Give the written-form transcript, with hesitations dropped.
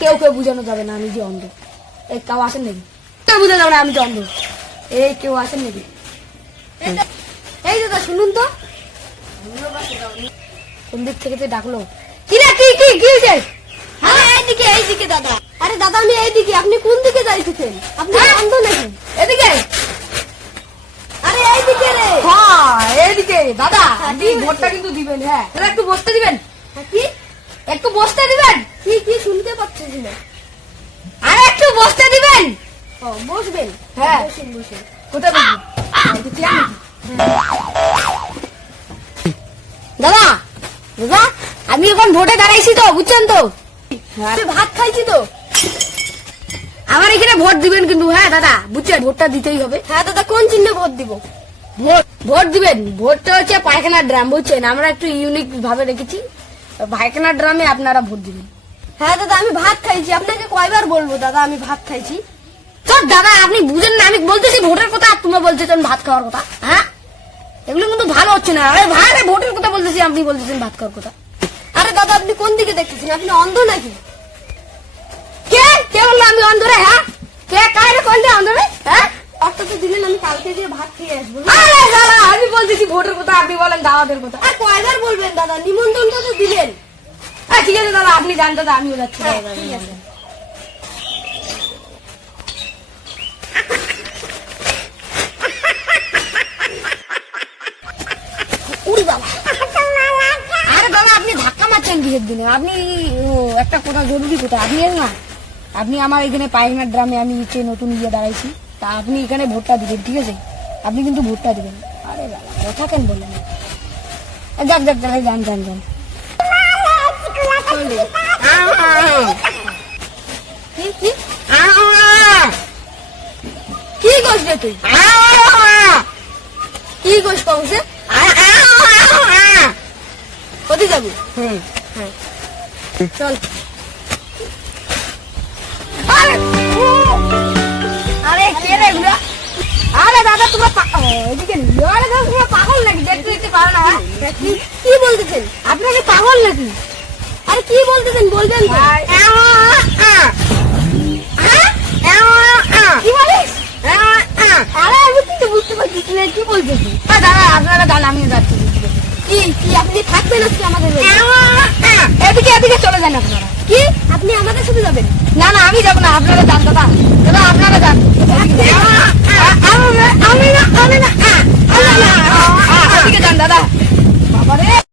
কেউ কেউ বুঝানো যাবে না আমি যে অন্ধ। এই কেউ আসেন নাকি? কেউ বুঝানো যাবে না আমি যে অন্ধ। এই কেউ আসেন নাকি? এই দাদা শুনুন তো, কোন দিক থেকে যে ডাকলো? কি রে, কি কি কি হয়েছে? হ্যাঁ এইদিকে দাদা। আরে দাদা আমি এইদিকে, আপনি কোন দিকে যাইতেছেন? আপনি অন্ধ নাকি? এদিকে। আরে এইদিকে রে। হ্যাঁ এদিকে দাদা, আপনি কি হয়েছে? ভোটটা কিন্তু দিবেন। হ্যাঁ দাদা একটু বসতে দিবেন, কি একটু বসতে দিবেন। কি কি শুনতে পাচ্ছি না। আরে একটু বসতে দিবেন। ও বসবেন? হ্যাঁ। বসেন বসেন। কোথায় বসবি? এই চেয়ার নাকি? দাদা দাদা আমি এখন ভোটে দাঁড়াইছি তো, বুঝছেন তো? আমি ভাত খাইছি তো। আমার এখানে ভোট দিবেন কিন্তু। হ্যাঁ দাদা বুঝছেন, ভোটটা দিতেই হবে। হ্যাঁ দাদা কোন চিহ্নে ভোট দিব? ভোট ভোট দিবেন। ভোটটা হচ্ছে পায়খানার ড্রাম, বুঝছেন? আমরা একটু ইউনিক ভাবে রেখেছি, পায়খানার ড্রামে আপনারা ভোট দিবেন। হ্যাঁ দাদা আমি ভাত খাইছি। আপনাকে কয়বার বলবো দাদা আমি ভাত খাইছি? তো দাদা আপনি বুঝেন না, আমি বলতেছি ভোটের কথা, আর তুমি বলতেছেন ভাত খাওয়ার কথা। হ্যাঁ এগুলো কিন্তু ভালো হচ্ছে না। আরে ভাই ভোটের কথা বলতেছি, আপনি বলতেছেন ভাত খাওয়ার কথা। আরে দাদা আপনি কোন দিকে দেখতেছেন? আপনি অন্ধ নাকি? কে কে বললো আমি অন্ধরে? হ্যাঁ কে কারে করলে অন্ধরে? হ্যাঁ অর্থ তো দিলেন, আমি কালকে গিয়ে ভাত খেয়ে আসবো। আরে দাদা আমি বলতেছি ভোটের কথা, আপনি বলেন দাওয়াতের কথা। আর কয়বার বলবেন দাদা? নিমন্ত্রণটা তো দিলেন। ঠিক আছে দাদা, আপনি যান দাদা, আমিও যাচ্ছি। হ্যাঁ, ঠিক আছে। উড়ি বাবা। আরে দাদা আপনি ধাক্কা মারছেন কিসের দিনে? আপনি একটা কথা জরুরি কথা, আপনি এর না, আপনি আমার এখানে পায়খানার ড্রামে আমি হচ্ছে নতুন ইয়ে দাঁড়াইছি, তা আপনি এখানে ভোটটা দিবেন, ঠিক আছে? আপনি কিন্তু ভোটটা দিবেন। আরে বাবা কথা কেন বললেন? যাক যাক যাক, যান যান যান। কি কি কি কইছ রে তুই? কি কইছ কমছে? কোথায় যাবি? চল। আরে কে রে এগুলো? আরে দাদা তোমরা এদিকে নিয়ে, আরে দাদা তোমরা পাগল নাকি? দেখতে দেখতে পারো না? কি কি বলতেছেন? আপনি কি পাগল নাকি? আরে কি বলতেছেন বলবেন তো? কি বলিস? আরে আমি কিন্তু বুঝতে পারছি না কি বলতেছি। দাদা আপনারা যান, আমিও যাচ্ছি। কি কি আপনি থাকবেন আজকে আমাদের বাড়ি? এদিকে এদিকে চলে যান আপনারা। কি আপনি আমাদের সাথে যাবেন? না না আমি যাবো না, আপনারা যান দাদা। দাদা আপনারা যান। আমি না, এদিকে যান দাদা। বাবা রে।